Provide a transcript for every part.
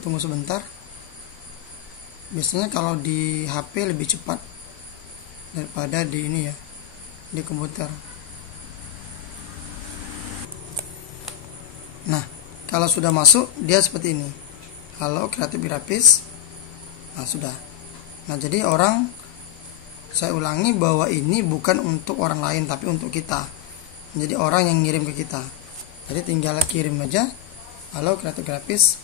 tunggu sebentar. Biasanya kalau di HP lebih cepat daripada di ini ya, di komputer. Nah, kalau sudah masuk dia seperti ini. Halo Kreatif Grafis. Nah, sudah. Nah, jadi saya ulangi bahwa ini bukan untuk orang lain tapi untuk kita. Jadi orang yang ngirim ke kita. Jadi tinggal kirim aja. Halo Kreatif Grafis.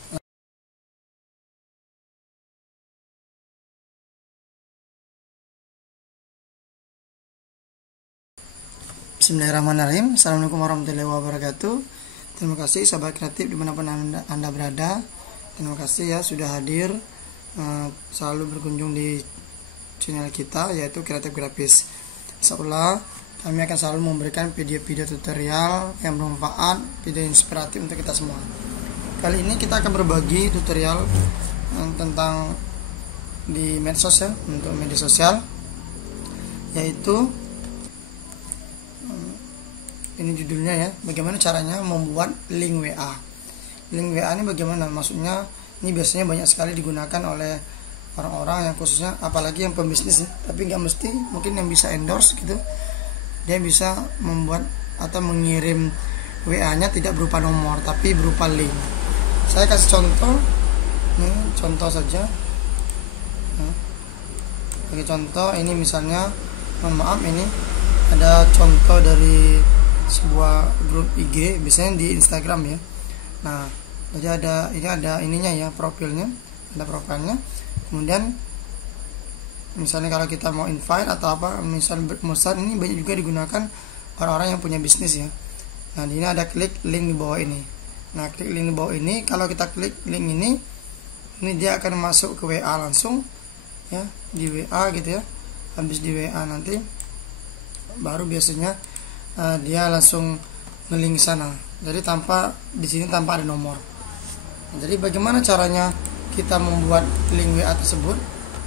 Bismillahirrahmanirrahim. Assalamualaikum warahmatullahi wabarakatuh. Terima kasih sahabat kreatif dimanapun anda berada. Terima kasih ya sudah hadir, selalu berkunjung di channel kita yaitu Kreatif Grafis. Insyaallah kami akan selalu memberikan video-video tutorial yang bermanfaat, video inspiratif untuk kita semua. Kali ini kita akan berbagi tutorial tentang di medsos ya, untuk media sosial, yaitu ini judulnya ya, bagaimana caranya membuat link WA. Link WA ini bagaimana? Maksudnya ini biasanya banyak sekali digunakan oleh orang-orang yang khususnya apalagi yang pembisnis ya, tapi nggak mesti, mungkin yang bisa endorse gitu, dia bisa membuat atau mengirim WA-nya tidak berupa nomor tapi berupa link. Saya kasih contoh, ini contoh saja. Bagi contoh ini misalnya, mohon maaf ini ada contoh dari sebuah grup IG, biasanya di Instagram ya. Nah, jadi ada ininya ya, profilnya, ada profilnya. Kemudian misalnya kalau kita mau invite atau apa, misalnya berpesan, ini banyak juga digunakan orang-orang yang punya bisnis ya. Nah, di ini ada klik link di bawah ini. Nah, klik link di bawah ini, kalau kita klik link ini dia akan masuk ke WA langsung ya, di WA gitu ya. Habis di WA nanti baru biasanya dia langsung nge-link sana. Jadi di sini tanpa ada nomor. Nah, jadi bagaimana caranya kita membuat link WA tersebut?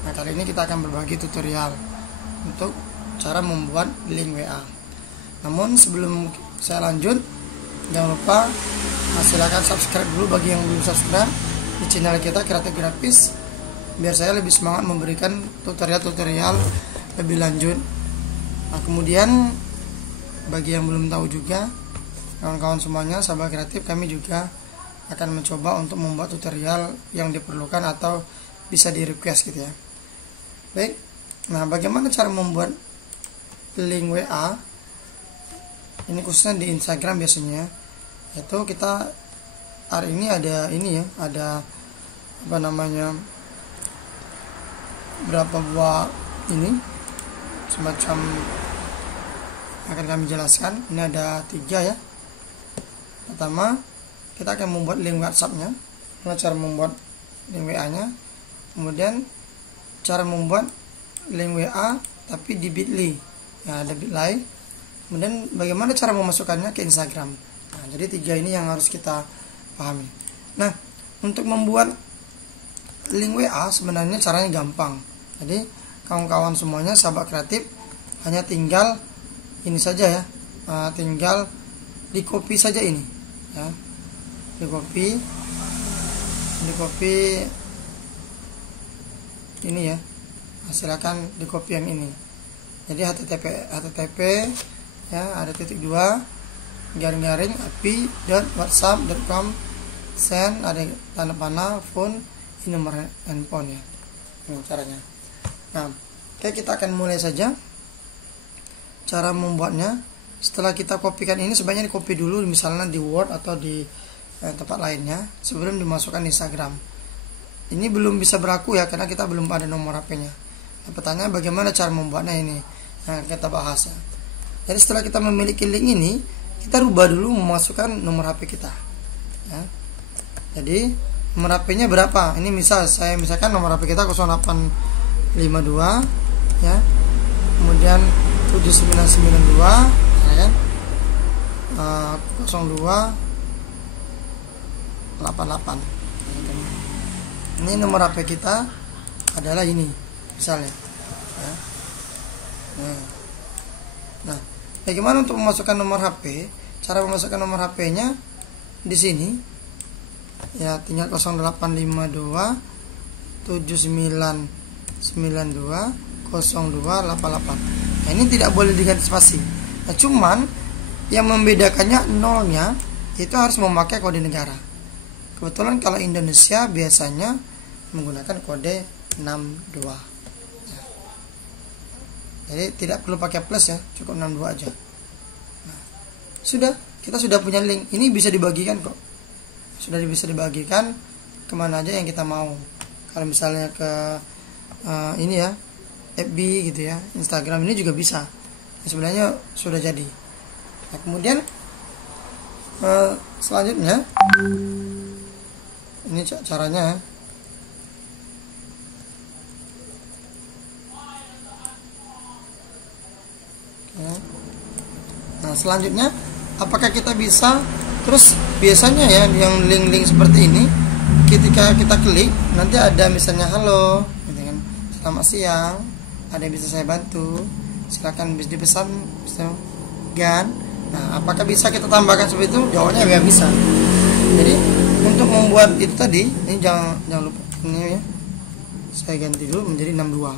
Nah, kali ini kita akan berbagi tutorial untuk cara membuat link WA. Namun sebelum saya lanjut, jangan lupa silakan subscribe dulu bagi yang belum subscribe di channel kita Kreatif Grafis, biar saya lebih semangat memberikan tutorial-tutorial lebih lanjut. Nah, kemudian bagi yang belum tahu juga, kawan-kawan semuanya, sahabat kreatif, kami juga akan mencoba untuk membuat tutorial yang diperlukan atau bisa di request gitu ya. Baik, nah bagaimana cara membuat link WA ini khususnya di Instagram biasanya, yaitu kita hari ini ada ini ya, ada apa namanya, berapa buah ini semacam akan kami jelaskan. Ini ada 3 ya. Pertama, kita akan membuat link WhatsApp-nya, cara membuat link WA-nya. Kemudian cara membuat link WA tapi di Bitly. Ya, ada Bitly. Kemudian bagaimana cara memasukkannya ke Instagram. Nah, jadi 3 ini yang harus kita pahami. Nah, untuk membuat link WA sebenarnya caranya gampang. Jadi kawan-kawan semuanya, sahabat kreatif, hanya tinggal ini saja ya, tinggal di copy saja ini ya, di copy ini ya. Silakan di copy yang ini. Jadi http ya, ada .2 garing api.whatsapp.com send, ada tanda panah, phone, ini nomor handphone ya. Ini caranya. Nah, oke, kita akan mulai saja cara membuatnya. Setelah kita kopikan ini, sebaiknya di copy dulu misalnya di Word atau di tempat lainnya sebelum dimasukkan di Instagram. Ini belum bisa berlaku ya, karena kita belum ada nomor HP-nya. Nah, pertanyaan bagaimana cara membuatnya ini, nah kita bahas ya. Jadi setelah kita memiliki link ini, kita rubah dulu memasukkan nomor HP kita ya. Jadi nomor HP-nya berapa? Ini saya misalkan nomor HP kita 0852 ya, kemudian 7992 ya kan, 0288. Ini nomor HP kita adalah ini misalnya ya. Nah, bagaimana untuk memasukkan nomor HP? Cara memasukkan nomor HP-nya di sini ya, tinggal 0852 7992 0288. Nah, ini tidak boleh diganti spasi. Nah, cuman yang membedakannya nolnya itu harus memakai kode negara. Kebetulan kalau Indonesia biasanya menggunakan kode 62 ya. Jadi tidak perlu pakai plus ya, cukup 62 aja. Nah, kita sudah punya link. Ini bisa dibagikan kok, sudah bisa dibagikan kemana aja yang kita mau. Kalau misalnya ke ini ya, FB gitu ya, Instagram, ini juga bisa. Nah, sebenarnya sudah jadi. Nah, kemudian selanjutnya ini caranya. Nah, selanjutnya apakah kita bisa terus, biasanya ya yang link-link seperti ini ketika kita klik nanti ada misalnya halo gitu kan, selamat siang, ada yang bisa saya bantu, silakan bisa dipesan gan. Nah, apakah bisa kita tambahkan seperti itu? Jawabannya ya bisa. Jadi untuk membuat itu tadi, ini jangan lupa ini ya, saya ganti dulu menjadi 62.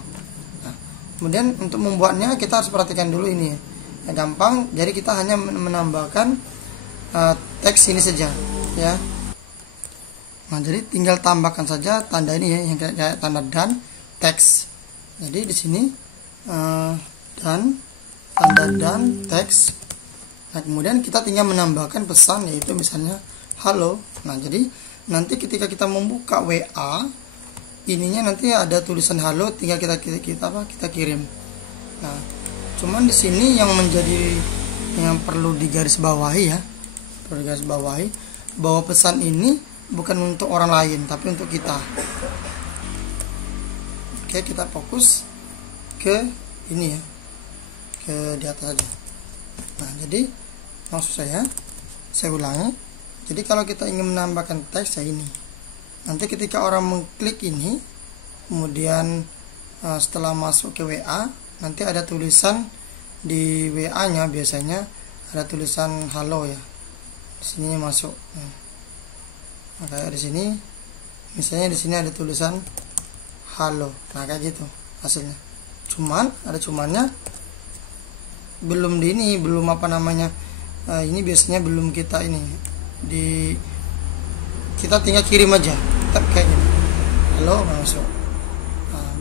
Nah, kemudian untuk membuatnya kita harus perhatikan dulu ini ya, gampang. Jadi kita hanya menambahkan teks ini saja ya. Nah, jadi tinggal tambahkan saja tanda ini ya, yang kayak tanda dan teks. Jadi di sini dan tanda dan teks. Nah, kemudian kita tinggal menambahkan pesan, yaitu misalnya halo. Nah, jadi nanti ketika kita membuka WA, ininya nanti ada tulisan halo, tinggal kita kirim. Nah, cuman di sini yang perlu digarisbawahi ya, bahwa pesan ini bukan untuk orang lain tapi untuk kita. Oke, kita fokus ke ini ya, ke di atas aja. Nah, jadi maksud saya ulangi. Jadi kalau kita ingin menambahkan teks ya ini, nanti ketika orang mengklik ini, kemudian setelah masuk ke WA, nanti ada tulisan di WA nya, biasanya ada tulisan halo ya, di sini masuk. Nah, kayak di sini misalnya, di sini ada tulisan halo. Nah, kayak gitu hasilnya. Cuman ada cumannya, belum ini biasanya belum kita ini kita tinggal kirim aja, tap kayak gini, halo, masuk. Nah,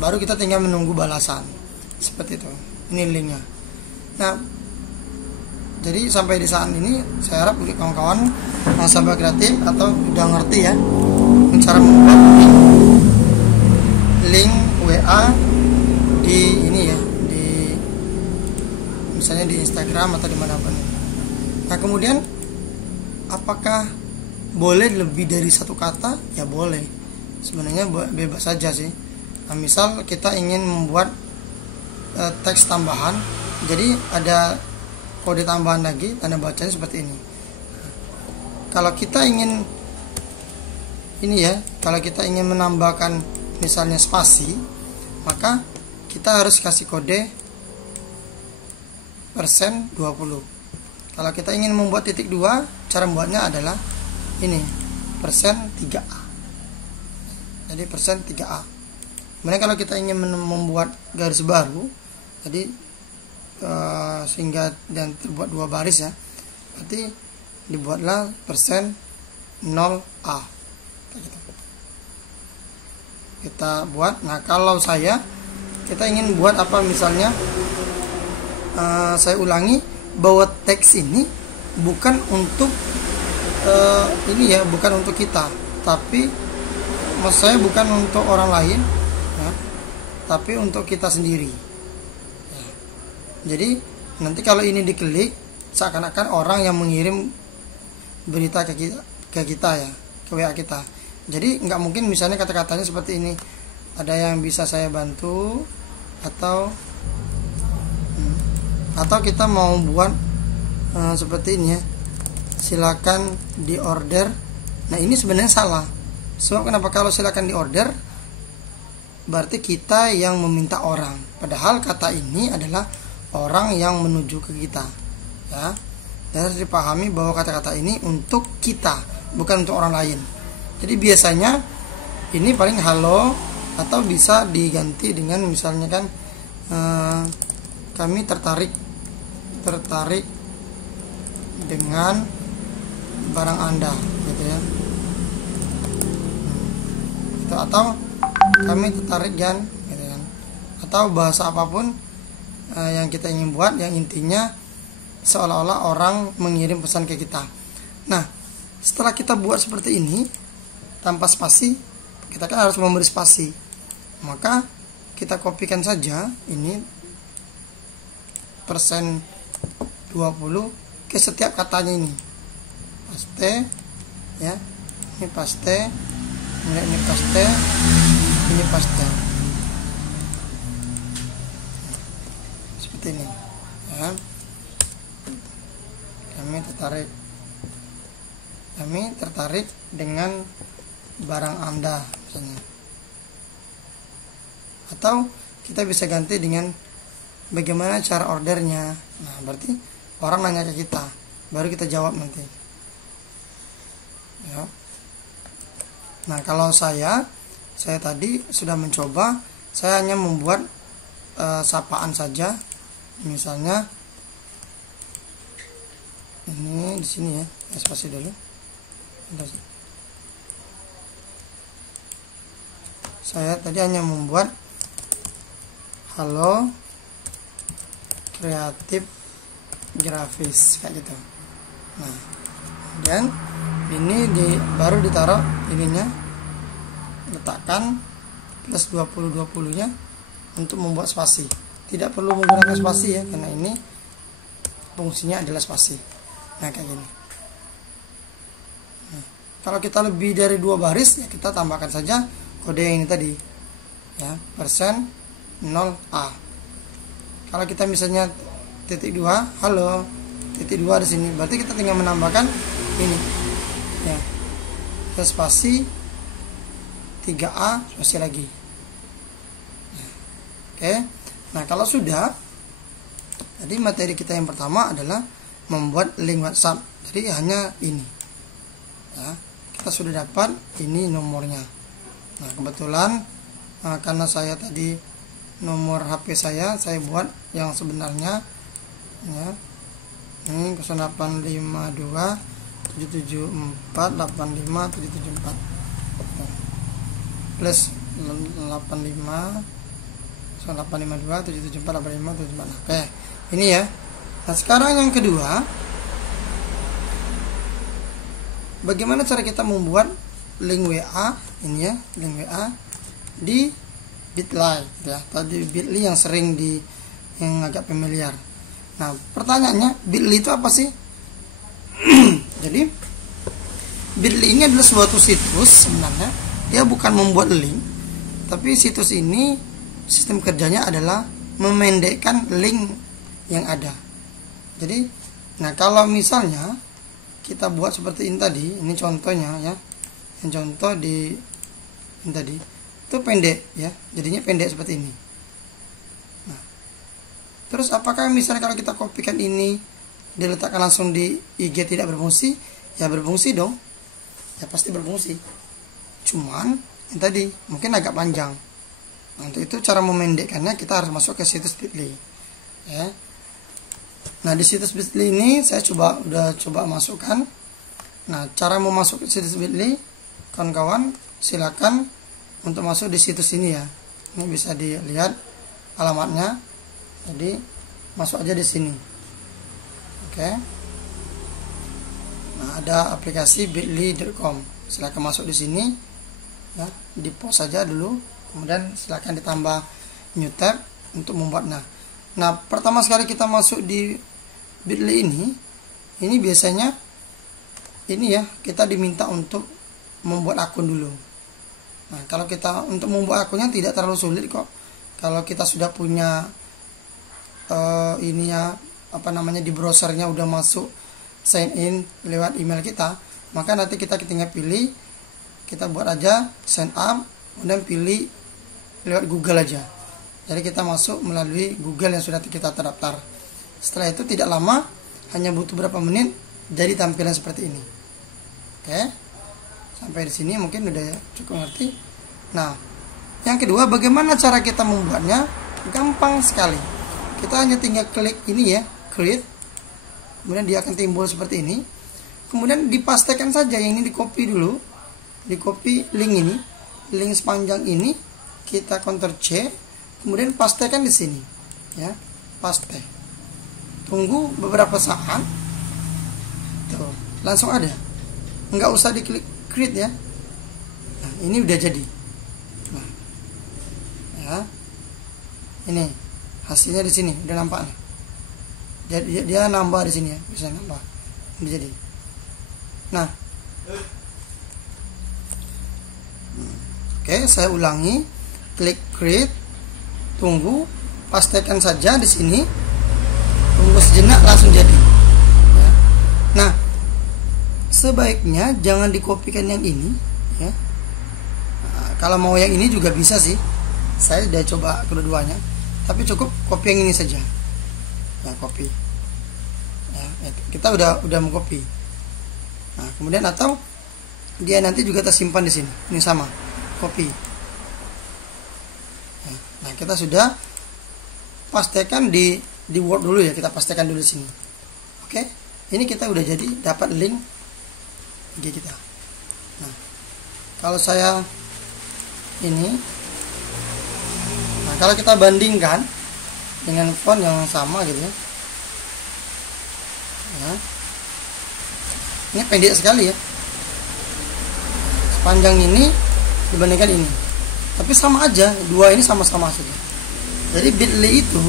baru kita tinggal menunggu balasan seperti itu. Ini linknya. Nah, jadi sampai di saat ini saya harap kawan-kawan nasabah kreatif atau udah ngerti ya cara membuat link WA di ini ya, di misalnya di Instagram atau dimanapun. Nah, kemudian apakah boleh lebih dari satu kata? Ya boleh, sebenarnya bebas saja sih. Nah, misal kita ingin membuat teks tambahan, jadi ada kode tambahan lagi, tanda bacanya seperti ini. Kalau kita ingin ini ya, kalau kita ingin menambahkan misalnya spasi, maka kita harus kasih kode %20. Kalau kita ingin membuat titik 2, cara membuatnya adalah ini, %3A. Jadi %3A. Kemudian kalau kita ingin membuat garis baru, jadi sehingga dan terbuat 2 baris ya, berarti dibuatlah %0A. Kita buat. Nah, kalau kita ingin buat apa, misalnya saya ulangi bahwa teks ini bukan untuk ini ya, bukan untuk kita, tapi maksud saya bukan untuk orang lain ya, tapi untuk kita sendiri ya. Jadi nanti kalau ini diklik, seakan-akan orang yang mengirim berita ke kita ya, ke WA kita. Jadi nggak mungkin misalnya kata-katanya seperti ini, ada yang bisa saya bantu, atau kita mau buat seperti ini ya, silakan di order. Nah, ini sebenarnya salah. Sebab kenapa? Kalau silakan di order, berarti kita yang meminta orang, padahal kata ini adalah orang yang menuju ke kita ya. Dan harus dipahami bahwa kata-kata ini untuk kita, bukan untuk orang lain. Jadi biasanya ini paling halo, atau bisa diganti dengan misalnya kan kami tertarik dengan barang Anda gitu ya. Itu, atau kami tertarik kan gitu kan. Atau bahasa apapun yang kita ingin buat, yang intinya seolah-olah orang mengirim pesan ke kita. Nah, setelah kita buat seperti ini tanpa spasi, kita kan harus memberi spasi. Maka kita kopikan saja ini persen 20 ke setiap katanya ini. Paste ya. Ini paste. Ini paste. Ini paste. Seperti ini. Ya. Kami tertarik dengan barang Anda misalnya. Atau kita bisa ganti dengan bagaimana cara ordernya. Nah, berarti orang nanya ke kita, baru kita jawab nanti ya. Nah, kalau saya tadi sudah mencoba, saya hanya membuat sapaan saja. Misalnya ini di sini ya, spasi dulu. Saya tadi hanya membuat halo kreatif grafis kayak gitu. Nah, dan ini baru ditaruh ininya, letakkan plus 20 nya untuk membuat spasi. Tidak perlu menggunakan spasi ya, karena ini fungsinya adalah spasi. Nah, kayak gini. Nah, kalau kita lebih dari 2 baris ya, kita tambahkan saja kode yang ini tadi ya, persen 0A. Kalau kita misalnya titik 2, halo titik 2 di sini, berarti kita tinggal menambahkan ini ya, spasi 3A spasi lagi. Oke. Nah, kalau sudah, jadi materi kita yang pertama adalah membuat link WhatsApp. Jadi hanya ini ya, kita sudah dapat ini nomornya. Nah, kebetulan karena saya tadi nomor HP saya buat yang sebenarnya ya, ini 0852 774 85 774 plus 85 0852 774 85 774. Oke, ini ya. Nah, sekarang yang kedua, bagaimana cara kita membuat link WA ini ya, link WA di Bitly ya. Tadi Bitly yang sering yang agak familiar. Nah, pertanyaannya, Bitly itu apa sih? Jadi Bitly ini adalah suatu situs sebenarnya. Dia bukan membuat link, tapi situs ini sistem kerjanya adalah memendekkan link yang ada. Jadi, nah kalau misalnya kita buat seperti ini tadi, ini contohnya ya. Yang contoh di ini tadi itu pendek ya, jadinya pendek seperti ini. Nah, terus apakah misalnya kalau kita kopikan ini diletakkan langsung di IG tidak berfungsi? Ya berfungsi dong, ya pasti berfungsi. Cuman yang tadi mungkin agak panjang. Nah, untuk itu cara memendekkannya kita harus masuk ke situs Bitly ya. Nah, di situs Bitly ini saya udah coba masukkan. Nah, cara mau masuk ke situs Bitly, kawan-kawan silakan untuk masuk di situs ini ya. Ini bisa dilihat alamatnya. Jadi masuk aja di sini. Oke. Nah, ada aplikasi bitly.com. Silakan masuk di sini ya, di post saja dulu. Kemudian silakan ditambah new tab untuk membuat. Nah, pertama sekali kita masuk di Bitly ini biasanya ini ya, kita diminta untuk membuat akun dulu. Nah, kalau kita untuk membuat akunnya tidak terlalu sulit kok. Kalau kita sudah punya ininya apa namanya, di browsernya udah masuk sign in lewat email kita, maka nanti kita tinggal pilih, kita buat aja sign up, kemudian pilih lewat Google aja. Jadi kita masuk melalui Google yang sudah kita terdaftar. Setelah itu tidak lama, hanya butuh berapa menit, jadi tampilan seperti ini. Oke. Sampai di sini mungkin udah cukup ngerti. Nah, yang kedua, bagaimana cara kita membuatnya? Gampang sekali. Kita hanya tinggal klik ini ya, create. Kemudian dia akan timbul seperti ini. Kemudian dipastekan saja yang ini, di copy dulu. Di copy link ini, link sepanjang ini kita Ctrl C, kemudian pastekan di sini. Ya, paste. Tunggu beberapa saat. Tuh, langsung ada. Nggak usah diklik create ya. Nah, ini udah jadi. Nah, ya. Ini hasilnya di sini udah nampak nih. Dia nambah di sini ya, bisa nambah. Ini jadi. Nah, oke, saya ulangi. Klik create, tunggu, pastekan saja di sini. Tunggu sejenak, langsung jadi. Ya. Nah, sebaiknya jangan dikopikan yang ini. Ya. Nah, kalau mau yang ini juga bisa sih. Saya sudah coba kedua-duanya. Tapi cukup copy yang ini saja. Ya, copy. Ya, kita udah mengcopy. Nah, kemudian atau dia nanti juga tersimpan di sini. Ini sama, copy. Ya, nah, kita sudah pastekan di Word dulu ya. Kita pastekan dulu di sini. Oke, ini kita udah jadi dapat link IG kita. Nah, kalau saya ini, nah kalau kita bandingkan dengan font yang sama gitu ya. Nah, ini pendek sekali ya. Sepanjang ini dibandingkan ini. Tapi sama aja, dua ini sama-sama saja. Jadi Bitly itu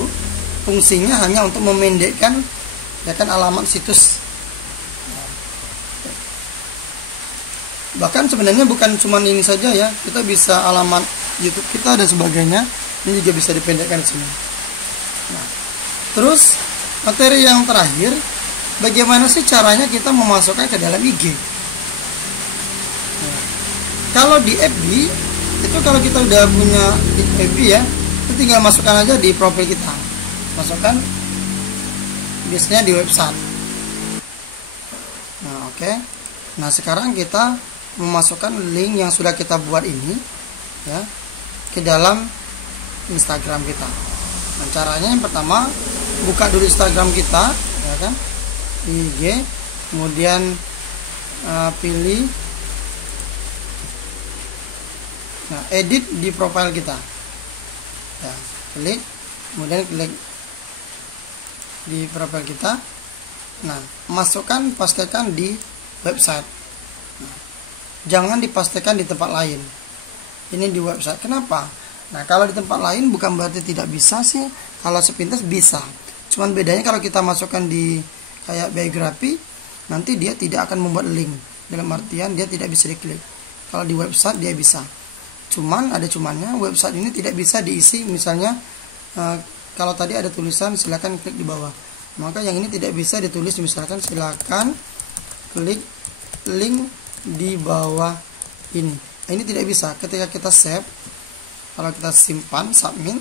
fungsinya hanya untuk memendekkan ya kan alamat situs. Bahkan sebenarnya bukan cuma ini saja ya. Kita bisa alamat YouTube kita dan sebagainya. Ini juga bisa dipendekkan di sini. Nah, terus materi yang terakhir, bagaimana sih caranya kita memasukkan ke dalam IG? Nah, kalau di FB itu, kalau kita udah punya FB ya, itu tinggal masukkan aja di profil kita, masukkan biasanya di website. Nah, oke. Nah, sekarang kita memasukkan link yang sudah kita buat ini ya ke dalam Instagram kita. Nah, caranya yang pertama, buka dulu Instagram kita ya kan, di IG, kemudian pilih edit di profile kita ya, klik, kemudian klik di profile kita. Nah, masukkan, pastekan di website. Nah, jangan dipastikan di tempat lain, ini di website. Kenapa? Nah, kalau di tempat lain bukan berarti tidak bisa sih. Kalau sepintas bisa. Cuman bedanya kalau kita masukkan di kayak biografi, nanti dia tidak akan membuat link. Dalam artian dia tidak bisa diklik. Kalau di website dia bisa. Cuman ada cumannya, website ini tidak bisa diisi. Misalnya kalau tadi ada tulisan silakan klik di bawah. Maka yang ini tidak bisa ditulis, misalkan silakan klik link di bawah ini. Ini tidak bisa. Ketika kita save, kalau kita simpan, submit,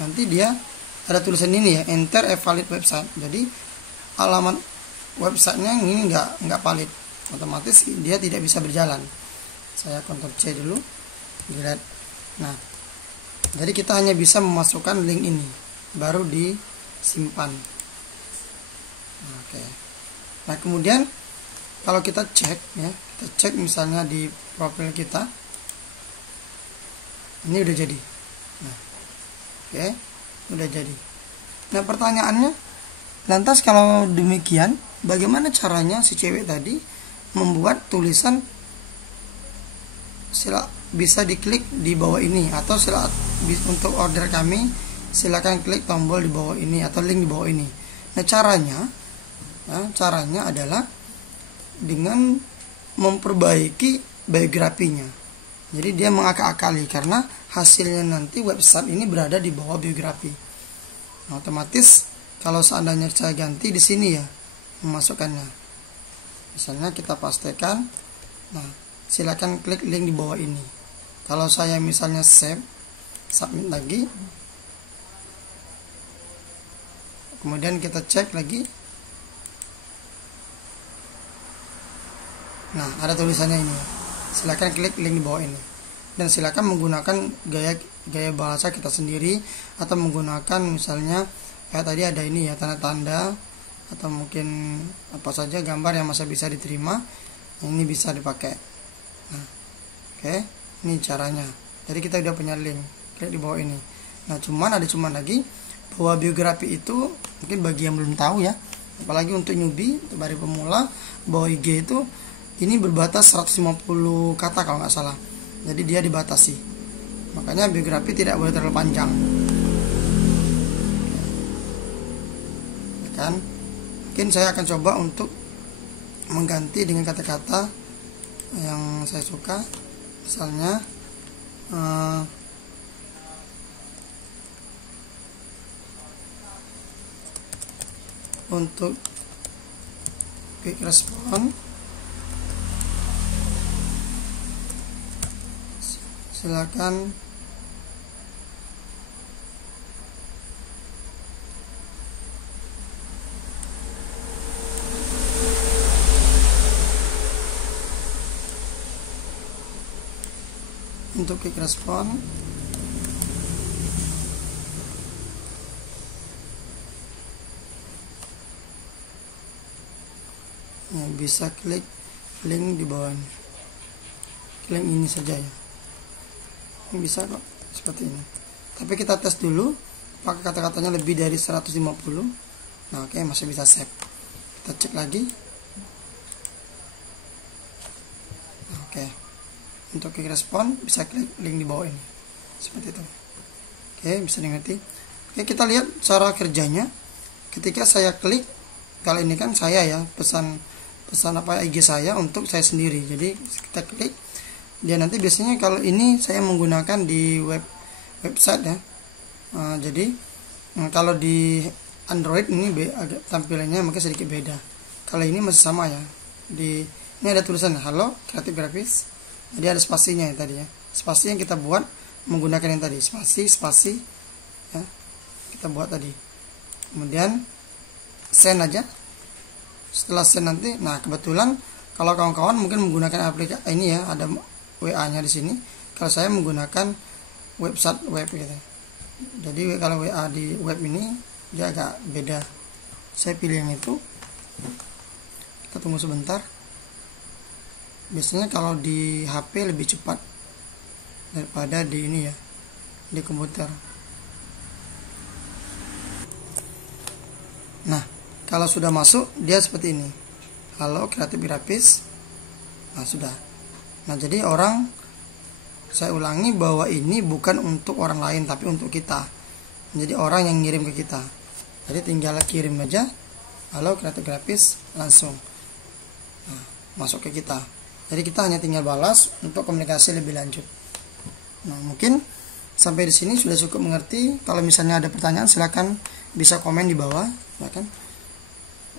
nanti dia ada tulisan ini ya, enter a valid website. Jadi alamat websitenya ini nggak valid, otomatis dia tidak bisa berjalan. Saya Ctrl C dulu, dilihat. Nah, jadi kita hanya bisa memasukkan link ini, baru disimpan. Oke. Nah, kemudian kalau kita cek ya, kita cek misalnya di profil kita. Ini udah jadi. Nah, oke, udah jadi. Nah, pertanyaannya, lantas kalau demikian, bagaimana caranya si cewek tadi membuat tulisan bisa diklik di bawah ini, atau untuk order kami silakan klik tombol di bawah ini atau link di bawah ini. Nah, caranya adalah dengan memperbaiki biografinya. Jadi dia mengakal-akali, karena hasilnya nanti website ini berada di bawah biografi. Nah, otomatis kalau seandainya saya ganti di sini ya memasukkannya. Misalnya kita pastekan. Nah, silakan klik link di bawah ini. Kalau saya misalnya save, submit lagi. Kemudian kita cek lagi. Nah, ada tulisannya ini. silakan klik link di bawah ini, dan silakan menggunakan gaya bahasa kita sendiri, atau menggunakan misalnya kayak tadi ada ini ya, tanda-tanda atau mungkin apa saja gambar yang masih bisa diterima, ini bisa dipakai. Nah, oke, ini caranya. Jadi kita udah punya link, klik di bawah ini. Nah, cuman lagi bahwa biografi itu mungkin bagi yang belum tahu ya, apalagi untuk newbie, baru pemula, bahwa IG itu ini berbatas 150 kata kalau nggak salah. Jadi dia dibatasi. Makanya biografi tidak boleh terlalu panjang. Kan? Mungkin saya akan coba untuk mengganti dengan kata-kata yang saya suka. Misalnya untuk quick response, silakan untuk quick response ya, bisa klik link di bawahnya, klik ini saja ya, ini bisa kok seperti ini. Tapi kita tes dulu pakai kata-katanya lebih dari 150. Nah, oke, masih bisa save. Kita cek lagi. Nah, oke, untuk quick respon bisa klik link di bawah ini seperti itu. Oke, bisa dimengerti. Oke, kita lihat cara kerjanya. Ketika saya klik, kalau ini kan saya ya, pesan apa IG saya untuk saya sendiri. Jadi kita klik, dia nanti biasanya kalau ini saya menggunakan di website ya. Jadi kalau di Android ini agak tampilannya mungkin sedikit beda. Kalau ini masih sama ya. Ini ada tulisan halo kreatif grafis. Jadi ada spasinya ya tadi ya. Spasi yang kita buat menggunakan yang tadi, spasi ya. Kita buat tadi. Kemudian send aja. Setelah send nanti, nah kebetulan kalau kawan-kawan mungkin menggunakan aplikasi ini ya, ada WA-nya di sini. Kalau saya menggunakan website web gitu. Jadi kalau WA di web ini dia agak beda. Saya pilih yang itu. Kita tunggu sebentar. Biasanya kalau di HP lebih cepat daripada di ini ya, di komputer. Nah, kalau sudah masuk dia seperti ini, halo kreatif grafis. Nah, sudah. Nah, jadi saya ulangi bahwa ini bukan untuk orang lain tapi untuk kita. Jadi orang yang ngirim ke kita. Jadi tinggal kirim aja halo kreatif grafis, langsung masuk ke kita. Jadi kita hanya tinggal balas untuk komunikasi lebih lanjut. Nah, mungkin sampai di sini sudah cukup mengerti. Kalau misalnya ada pertanyaan silakan bisa komen di bawah, ya kan?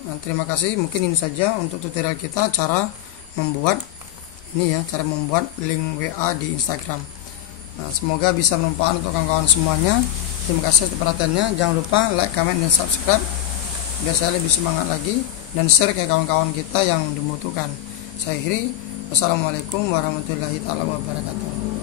Nah, terima kasih. Mungkin ini saja untuk tutorial kita cara membuat link WA di Instagram. Nah, semoga bisa bermanfaat untuk kawan-kawan semuanya. Terima kasih atas perhatiannya. Jangan lupa like, comment, dan subscribe biar saya lebih semangat lagi, dan share ke kawan-kawan kita yang membutuhkan. Saya akhiri. Wassalamualaikum warahmatullahi wabarakatuh.